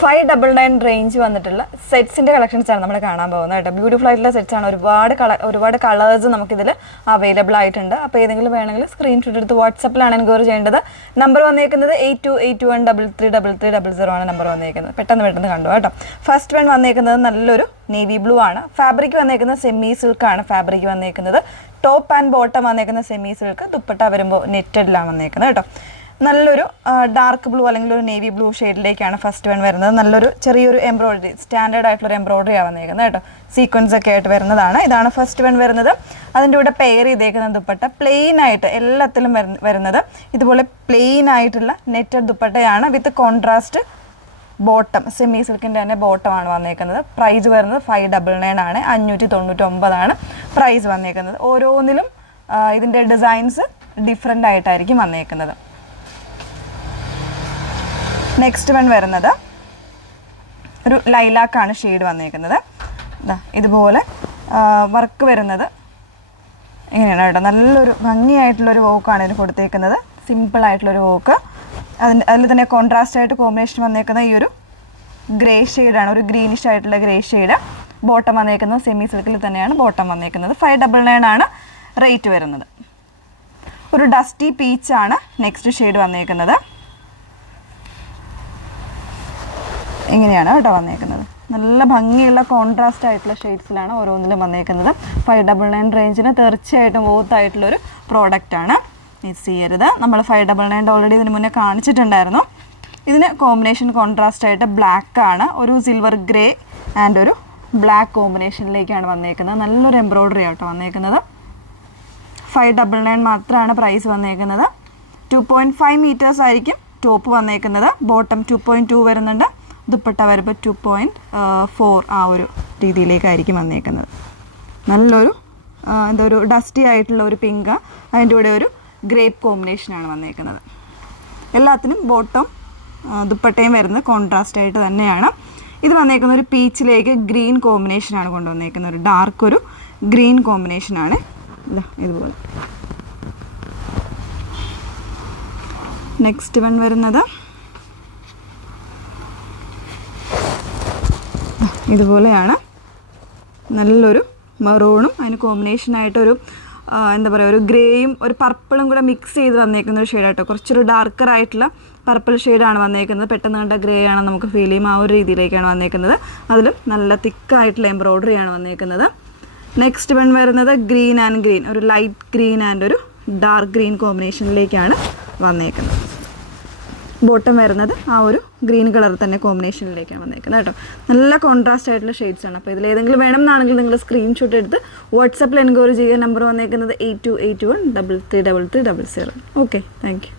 599 range വന്നിട്ടുള്ള സെറ്റ്സിൻ്റെ collections ആണ് നമ്മൾ കാണാൻ പോകുന്നത് കേട്ടോ. ബ്യൂട്ടിഫുൾ ആയിട്ടുള്ള സെറ്റ്സ് ആണ്. ഒരുപാട് കളേഴ്സ് നമുക്കിതിൽ അവൈലബിൾ ആയിട്ടുണ്ട്. അപ്പോൾ ഏതെങ്കിലും വേണമെങ്കിൽ സ്ക്രീൻഷോട്ട് എടുത്ത് വാട്സപ്പിലാണ് എൻക്വയറി ചെയ്യേണ്ടത്. നമ്പർ വന്നേക്കുന്നത് 8281333300 ആണ് നമ്പർ വന്നേക്കുന്നത്. പെട്ടെന്ന് കണ്ടു കേട്ടോ. ഫസ്റ്റ് വൺ വന്നേക്കുന്നത് നല്ലൊരു നേവി ബ്ലൂ ആണ്. ഫാബ്രിക് വന്നേക്കുന്നത് സെമി സിൽക്ക് ആണ്. ഫാബ്രിക് വന്നേക്കുന്നത് ടോപ്പ് ആൻഡ് ബോട്ടം വന്നേക്കുന്ന സെമി സിൽക്ക്, ദുപ്പട്ട വരുമ്പോൾ നെറ്റഡിലാണ് വന്നേക്കുന്നത് കേട്ടോ. നല്ലൊരു ഡാർക്ക് ബ്ലൂ അല്ലെങ്കിൽ ഒരു നേവി ബ്ലൂ ഷെയ്ഡിലേക്കാണ് ഫസ്റ്റ് വൺ വരുന്നത്. നല്ലൊരു ചെറിയൊരു എംബ്രോയിഡറി, സ്റ്റാൻഡേർഡ് ആയിട്ടുള്ളൊരു എംബ്രോയിഡറി ആണ് വന്നേക്കുന്നത് കേട്ടോ. സീക്വൻസ് ഒക്കെ ആയിട്ട് വരുന്നതാണ്. ഇതാണ് ഫസ്റ്റ് വൺ വരുന്നത്. അതിൻ്റെ കൂടെ പെയർ ചെയ്തേക്കുന്ന ദുപ്പട്ട പ്ലെയിൻ ആയിട്ട് എല്ലാത്തിലും വരുന്നത് ഇതുപോലെ പ്ലെയിൻ ആയിട്ടുള്ള നെറ്റഡ് ദുപ്പട്ടയാണ് വിത്ത് കോൺട്രാസ്റ്റ് ബോട്ടം. സെമി സിൽക്കിൻ്റെ തന്നെ ബോട്ടമാണ് വന്നേക്കുന്നത്. പ്രൈസ് വരുന്നത് 599 ആണ്. 599 പ്രൈസ് വന്നേക്കുന്നത്. ഓരോന്നിലും ഇതിൻ്റെ ഡിസൈൻസ് ഡിഫറെൻ്റ് ആയിട്ടായിരിക്കും വന്നേക്കുന്നത്. നെക്സ്റ്റ് വൺ വരുന്നത് ഒരു ലൈലാക്കാണ് ഷെയ്ഡ് വന്നേക്കുന്നത്. ഇതുപോലെ വർക്ക് വരുന്നത് ഇങ്ങനെയാണ് കേട്ടോ. നല്ലൊരു ഭംഗിയായിട്ടുള്ളൊരു വോക്കാണ് ഇതിന് കൊടുത്തേക്കുന്നത്. സിമ്പിളായിട്ടുള്ളൊരു വോക്ക്. അതിൽ തന്നെ കോൺട്രാസ്റ്റ് ആയിട്ട് കോമ്പിനേഷൻ വന്നേക്കുന്ന ഈ ഒരു ഗ്രേ ഷെയ്ഡാണ്. ഒരു ഗ്രീനിഷ് ആയിട്ടുള്ള ഗ്രേ ഷെയ്ഡ്. ബോട്ടം വന്നേക്കുന്നത് സെമി സിൽക്കിൽ തന്നെയാണ് ബോട്ടം വന്നേക്കുന്നത്. 599 ആണ് റേറ്റ് വരുന്നത്. ഒരു ഡസ്റ്റി പീച്ചാണ് നെക്സ്റ്റ് ഷെയ്ഡ് വന്നേക്കുന്നത്. ഇങ്ങനെയാണ് കേട്ടോ വന്നേക്കുന്നത്. നല്ല ഭംഗിയുള്ള കോൺട്രാസ്റ്റ് ആയിട്ടുള്ള ഷെയ്ഡ്സിലാണ് ഓരോന്നിലും വന്നേക്കുന്നത്. 599 റേഞ്ചിന് തീർച്ചയായിട്ടും വോത്തായിട്ടുള്ളൊരു പ്രോഡക്റ്റാണ്. മിസ് ചെയ്യരുത്. നമ്മൾ 599 ഓൾറെഡി ഇതിന് മുന്നേ കാണിച്ചിട്ടുണ്ടായിരുന്നു. ഇതിന് കോമ്പിനേഷൻ കോൺട്രാസ്റ്റ് ആയിട്ട് ബ്ലാക്ക് ആണ്. ഒരു സിൽവർ ഗ്രേ ആൻഡ് ഒരു ബ്ലാക്ക് കോമ്പിനേഷനിലേക്കാണ് വന്നേക്കുന്നത്. നല്ലൊരു എംബ്രോയിഡറി ആട്ടോ വന്നേക്കുന്നത്. 599 മാത്രമാണ് പ്രൈസ് വന്നേക്കുന്നത്. 2.5 മീറ്റേഴ്സ് ആയിരിക്കും ടോപ്പ് വന്നേക്കുന്നത്. ബോട്ടം 2.2 വരുന്നുണ്ട്. ദുപ്പട്ട വരുമ്പോൾ 2.4 ആ ഒരു രീതിയിലേക്കായിരിക്കും വന്നേക്കുന്നത്. നല്ലൊരു ഒരു ഡസ്റ്റി ആയിട്ടുള്ള ഒരു പിങ്ക്, അതിൻ്റെ കൂടെ ഒരു ഗ്രേപ്പ് കോമ്പിനേഷനാണ് വന്നേക്കുന്നത്. എല്ലാത്തിനും ബോട്ടം ദുപ്പട്ടയും വരുന്നത് കോൺട്രാസ്റ്റ് ആയിട്ട് തന്നെയാണ്. ഇത് വന്നേക്കുന്ന ഒരു പീച്ചിലേക്ക് ഗ്രീൻ കോമ്പിനേഷനാണ് കൊണ്ടുവന്നേക്കുന്നത്. ഒരു ഡാർക്ക് ഒരു ഗ്രീൻ കോമ്പിനേഷനാണ്. ഇതുപോലെ നെക്സ്റ്റ് വൺ വരുന്നത് ഇതുപോലെയാണ്. നല്ലൊരു മെറൂണും അതിന് കോമ്പിനേഷനായിട്ടൊരു എന്താ പറയുക, ഒരു ഗ്രേയും ഒരു പർപ്പിളും കൂടെ മിക്സ് ചെയ്ത് വന്നേക്കുന്ന ഒരു ഷെയ്ഡായിട്ടോ. കുറച്ചൊരു ഡാർക്കർ ആയിട്ടുള്ള പർപ്പിൾ ഷെയ്ഡാണ് വന്നേക്കുന്നത്. പെട്ടെന്ന് കണ്ട ഗ്രേ ആണ് നമുക്ക് ഫീൽ ചെയ്യും. ആ ഒരു രീതിയിലേക്കാണ് വന്നേക്കുന്നത്. അതിലും നല്ല തിക്കായിട്ടുള്ള എംബ്രോയിഡറിയാണ് വന്നേക്കുന്നത്. നെക്സ്റ്റ് വൺ വരുന്നത് ഗ്രീൻ ആൻഡ് ഗ്രീൻ, ഒരു ലൈറ്റ് ഗ്രീൻ ആൻഡ് ഒരു ഡാർക്ക് ഗ്രീൻ കോമ്പിനേഷനിലേക്കാണ് വന്നേക്കുന്നത്. ബോട്ടം വരുന്നത് ആ ഒരു ഗ്രീൻ കളർ തന്നെ കോമ്പിനേഷനിലേക്കാണ് വന്നേക്കുന്നത് കേട്ടോ. നല്ല കോൺട്രാസ്റ്റ് ആയിട്ടുള്ള ഷെയ്ഡ്സാണ്. അപ്പോൾ ഇതിലേതെങ്കിലും വേണം എന്നാണെങ്കിൽ നിങ്ങൾ സ്ക്രീൻഷോട്ട് എടുത്ത് വാട്സപ്പിൽ എൻക്വയറി ചെയ്യുക. നമ്പർ വന്നേക്കുന്നത് 8281333300. Okay, thank you.